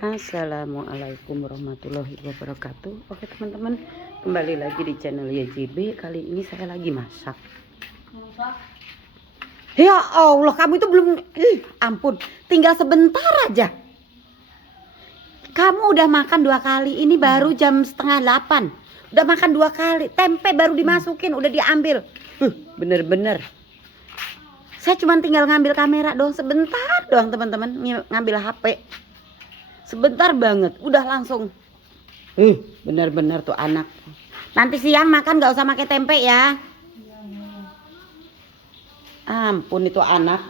Assalamualaikum warahmatullahi wabarakatuh. Oke teman-teman, kembali lagi di channel YJB. Kali ini saya lagi masak. Ya Allah, kamu itu belum, ampun, tinggal sebentar aja. Kamu udah makan 2 kali, ini baru jam setengah 8. Udah makan 2 kali, tempe baru dimasukin, udah diambil. Bener-bener. Saya cuma tinggal ngambil kamera doang, sebentar doang teman-teman, ngambil HP. Sebentar banget, udah langsung. Bener-bener tuh anak. Nanti siang makan gak usah pakai tempe ya. Ampun itu anak.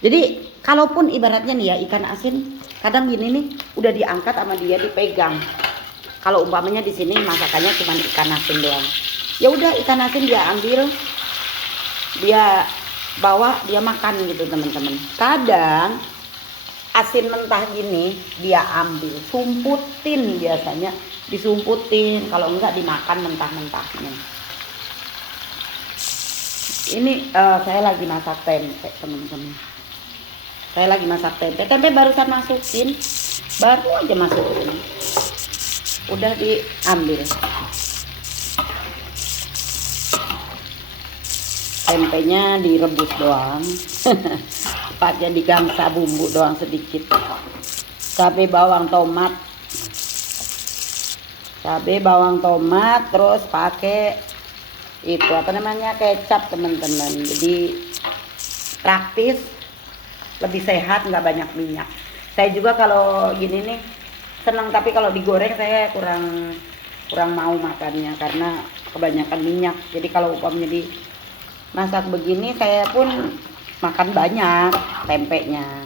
Jadi kalaupun ibaratnya nih ya ikan asin, kadang gini nih udah diangkat sama dia dipegang. Kalau umpamanya di sini masakannya cuma ikan asin doang. Ya udah ikan asin dia ambil, dia bawa, dia makan gitu teman-teman. Kadang asin mentah gini dia ambil, sumputin, biasanya disumputin, kalau enggak dimakan mentah-mentahnya. Ini saya lagi masak tempe teman-teman. Saya lagi masak tempe. Tempe barusan masukin, baru aja masukin, udah diambil. Tempenya direbus doang. Pakai digangsa bumbu doang sedikit, cabai bawang tomat, terus pakai itu apa namanya, kecap teman-teman. Jadi praktis, lebih sehat, nggak banyak minyak. Saya juga kalau gini nih senang, tapi kalau digoreng saya kurang mau makannya karena kebanyakan minyak. Jadi kalau umpamanya di masak begini saya pun makan banyak tempenya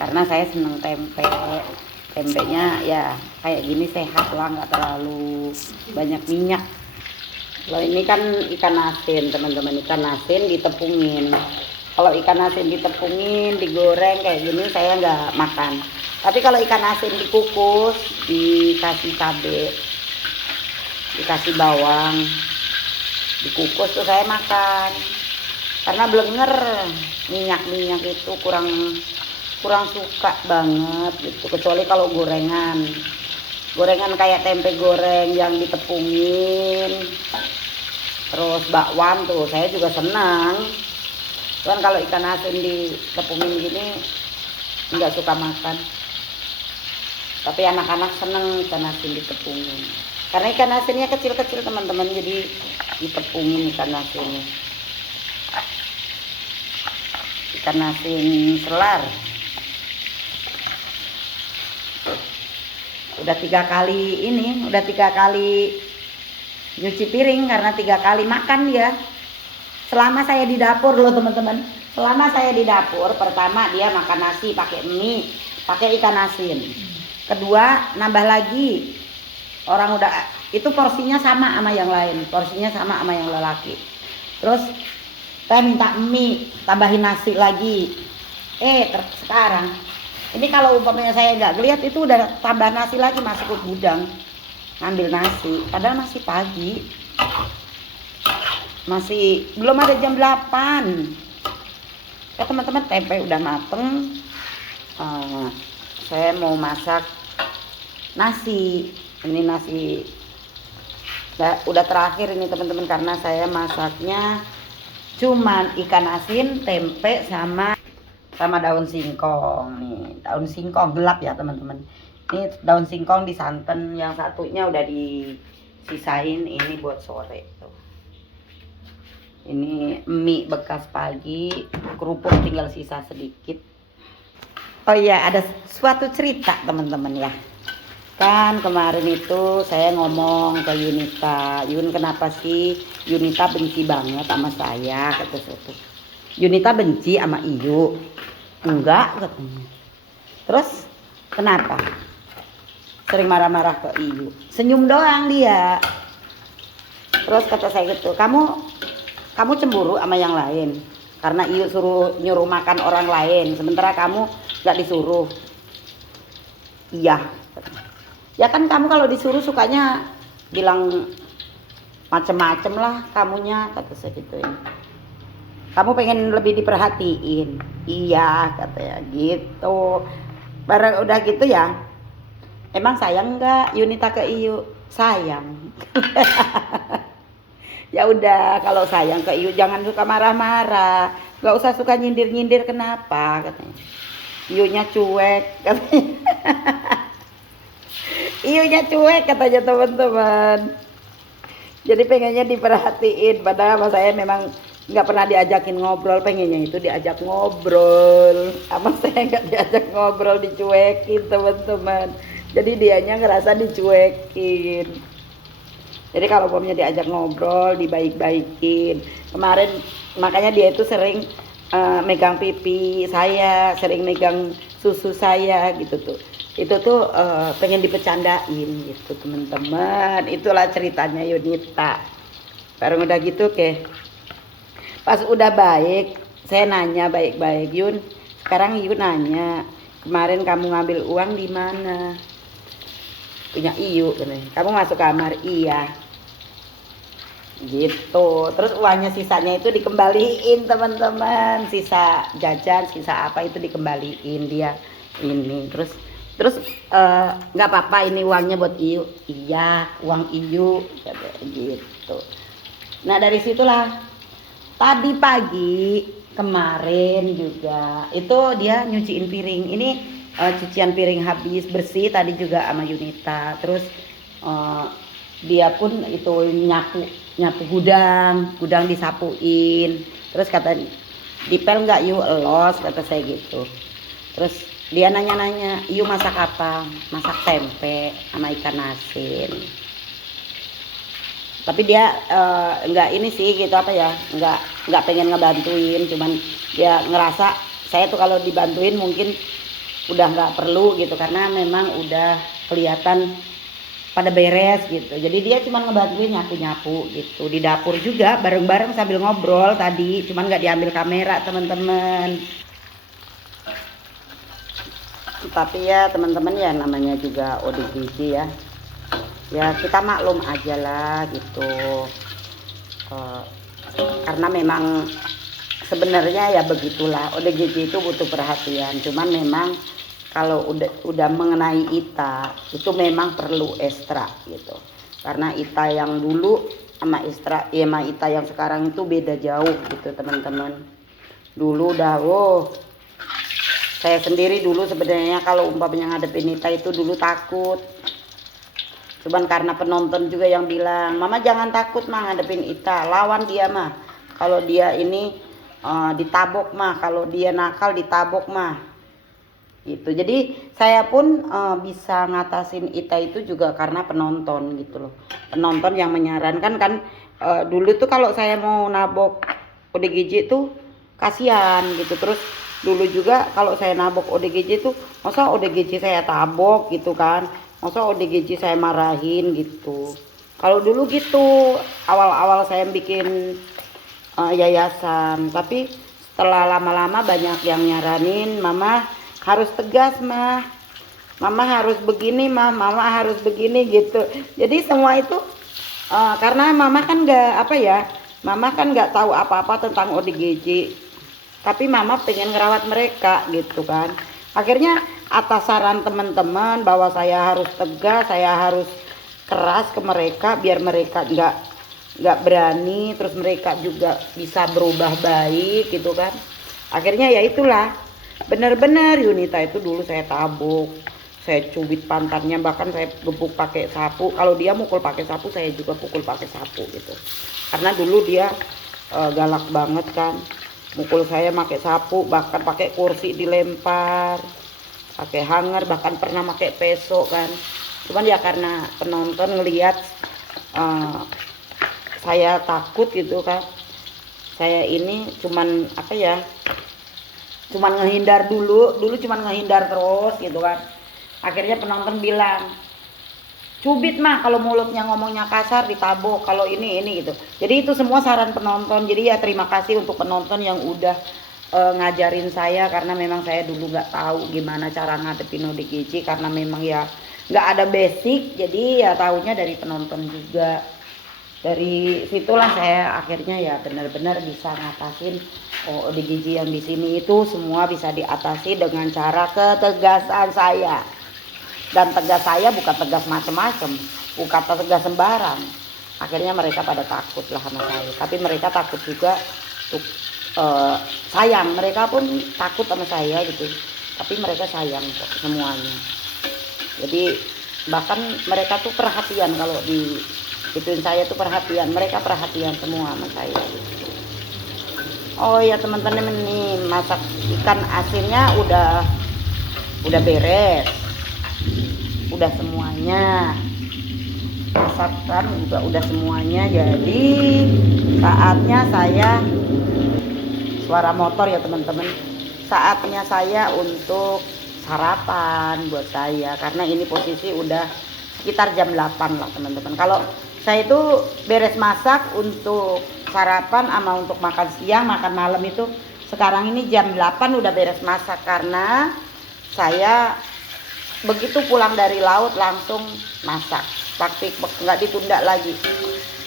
karena saya seneng tempenya ya kayak gini, sehat lah, nggak terlalu banyak minyak. Kalau ini kan ikan asin teman-teman, ikan asin ditepungin. Kalau ikan asin ditepungin digoreng kayak gini saya nggak makan, tapi kalau ikan asin dikukus, dikasih cabai, dikasih bawang, dikukus tuh saya makan. Karena blenger, minyak itu kurang suka banget gitu, kecuali kalau gorengan kayak tempe goreng yang ditepungin, terus bakwan tuh saya juga senang. Cuman kalau ikan asin ditepungin gini nggak suka makan. Tapi anak-anak seneng ikan asin ditepungin karena ikan asinnya kecil-kecil teman-teman, jadi ditepungin ikan asinnya. Ikan asin selar udah 3 kali nyuci piring karena 3 kali makan dia selama saya di dapur loh teman-teman. Selama saya di dapur, pertama dia makan nasi pakai mie, pakai ikan asin. Kedua nambah lagi, orang udah itu porsinya sama sama yang lain, porsinya sama sama yang lelaki. Terus saya minta mie, tambahin nasi lagi. Sekarang ini kalau umpamanya saya nggak ngeliat, itu udah tambah nasi lagi, masuk ke gudang ngambil nasi, padahal masih pagi, masih belum ada jam 8. Ya teman-teman, tempe udah mateng. Saya mau masak nasi. Ini nasi udah terakhir ini teman-teman, karena saya masaknya cuman ikan asin, tempe sama daun singkong. Nih daun singkong gelap ya teman-teman. Ini daun singkong disanten, yang satunya udah disisain ini buat sore tuh. Ini mie bekas pagi, kerupuk tinggal sisa sedikit. Oh iya, ada suatu cerita teman-teman ya. Kan kemarin itu saya ngomong ke Yunita, Yun kenapa sih Yunita benci banget sama saya, kata suatu. Yunita benci sama Iyu? Enggak katanya. Terus kenapa? Sering marah-marah ke Iyu, senyum doang dia. Terus kata saya gitu, kamu cemburu sama yang lain karena Iyu nyuruh makan orang lain, sementara kamu nggak disuruh. Iya. Ya kan kamu kalau disuruh sukanya bilang macem-macem lah kamunya, kata saya gitu ya. kamu pengen lebih diperhatiin. Iya katanya gitu. Barang udah gitu ya, emang sayang nggak Yunita ke Iyu? Sayang. Ya udah, kalau sayang ke Iyu jangan suka marah-marah, nggak usah suka nyindir-nyindir. Kenapa katanya? Iyunya cuek katanya. Iyunya cuek katanya teman-teman. Jadi pengennya diperhatiin, padahal sama saya memang nggak pernah diajakin ngobrol. Pengennya itu diajak ngobrol, sama saya nggak diajak ngobrol, dicuekin teman-teman. Jadi dianya ngerasa dicuekin. Jadi kalau umpamanya diajak ngobrol, dibaik-baikin. Kemarin makanya dia itu sering megang pipi saya, sering megang susu saya gitu tuh. Itu tuh pengen dipecandain gitu teman-teman. Itulah ceritanya Yunita. Baru udah gitu pas udah baik, saya nanya baik-baik, Yun, sekarang Yun nanya, kemarin kamu ngambil uang di mana? Punya Iyu, kamu masuk kamar? Iya gitu. Terus uangnya sisanya itu dikembaliin teman-teman, sisa jajan, sisa apa itu dikembaliin dia ini. Terus nggak apa-apa ini uangnya buat Iyu. Iya, uang Iyu gitu. Nah dari situlah tadi pagi kemarin juga itu dia nyuciin piring. Ini cucian piring habis bersih tadi juga sama Yunita. Terus dia pun itu nyapu gudang disapuin. Terus kata dipel nggak Yu, elos kata saya gitu. Terus dia nanya-nanya, Yu masak apa? Masak tempe sama ikan asin. Tapi dia nggak ini sih gitu apa ya, nggak pengen ngebantuin, cuman dia ngerasa saya tuh kalau dibantuin mungkin udah nggak perlu gitu, karena memang udah kelihatan pada beres gitu. Jadi dia cuma ngebantuin nyapu-nyapu gitu. Di dapur juga bareng-bareng sambil ngobrol tadi, cuman nggak diambil kamera teman-teman. Tapi ya teman-teman ya namanya juga ODGJ ya. Ya kita maklum aja lah gitu. Karena memang sebenarnya ya begitulah, ODGJ itu butuh perhatian. Cuman memang kalau udah mengenai Ita itu memang perlu ekstra gitu. Karena Ita yang dulu sama sama Ita yang sekarang itu beda jauh gitu teman-teman. Dulu udah saya sendiri dulu sebenarnya kalau umpamanya ngadepin Ita itu dulu takut. Cuman karena penonton juga yang bilang, Mama jangan takut mah ngadepin Ita, lawan dia mah. Kalau dia ini ditabok mah, kalau dia nakal ditabok mah. Gitu. Jadi saya pun bisa ngatasin Ita itu juga karena penonton gitu loh. Penonton yang menyarankan kan dulu tuh kalau saya mau nabok ODGJ tuh kasihan gitu. Terus dulu juga kalau saya nabok ODGJ tuh masa ODGJ saya tabok gitu kan. Masa ODGJ saya marahin gitu. Kalau dulu gitu awal-awal saya bikin yayasan, tapi setelah lama-lama banyak yang nyaranin, Mama harus tegas mah, Mama harus begini mah, Mama harus begini gitu. Jadi semua itu karena Mama kan Mama kan nggak tahu apa-apa tentang ODGJ, tapi Mama pengen ngerawat mereka gitu kan. Akhirnya atas saran teman-teman bahwa saya harus tegas, saya harus keras ke mereka biar mereka nggak berani, terus mereka juga bisa berubah baik gitu kan. Akhirnya ya itulah, benar-benar Yunita itu dulu saya tabuk, saya cubit pantatnya, bahkan saya gebuk pakai sapu. Kalau dia mukul pakai sapu, saya juga pukul pakai sapu gitu. Karena dulu dia galak banget kan, mukul saya pakai sapu, bahkan pakai kursi dilempar, pakai hanger, bahkan pernah pakai peso kan. Cuman ya karena penonton ngelihat saya takut gitu kan, saya ini cuman cuman ngehindar dulu cuman ngehindar terus gitu kan. Akhirnya penonton bilang, cubit mah kalau mulutnya ngomongnya kasar ditabok, kalau ini gitu. Jadi itu semua saran penonton. Jadi ya terima kasih untuk penonton yang udah ngajarin saya, karena memang saya dulu nggak tahu gimana cara ngadepin ODGJ, karena memang ya nggak ada basic. Jadi ya tahunya dari penonton juga. Dari situlah saya akhirnya ya benar-benar bisa ngatasin ODGJ yang di sini itu semua bisa diatasi dengan cara ketegasan saya. Dan tegas saya bukan tegas macem-macem, bukan tegas sembarang. Akhirnya mereka pada takut lah sama saya, tapi mereka takut juga untuk sayang, mereka pun takut sama saya gitu, tapi mereka sayang kok semuanya. Jadi bahkan mereka tuh perhatian, kalau di ituin saya tuh perhatian, mereka perhatian semua sama saya gitu. Oh ya teman-teman, nih masak ikan asinnya udah beres, udah semuanya, masakan juga udah semuanya. Jadi saatnya saya, suara motor ya teman-teman, saatnya saya untuk sarapan buat saya, karena ini posisi udah sekitar jam 8 lah teman-teman. Kalau saya itu beres masak untuk sarapan sama untuk makan siang makan malam itu sekarang ini jam 8 udah beres masak, karena saya begitu pulang dari laut langsung masak, praktik nggak ditunda lagi.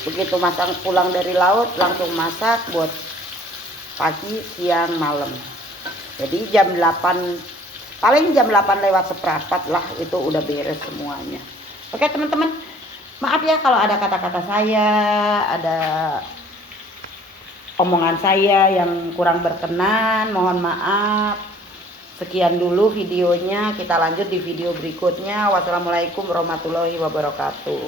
Begitu masak pulang dari laut langsung masak buat pagi siang malam. Jadi jam 8, paling jam 8 lewat seperempat lah itu udah beres semuanya. Oke teman-teman, maaf ya kalau ada kata-kata saya, ada omongan saya yang kurang berkenan, mohon maaf. Sekian dulu videonya, kita lanjut di video berikutnya. Wassalamualaikum warahmatullahi wabarakatuh.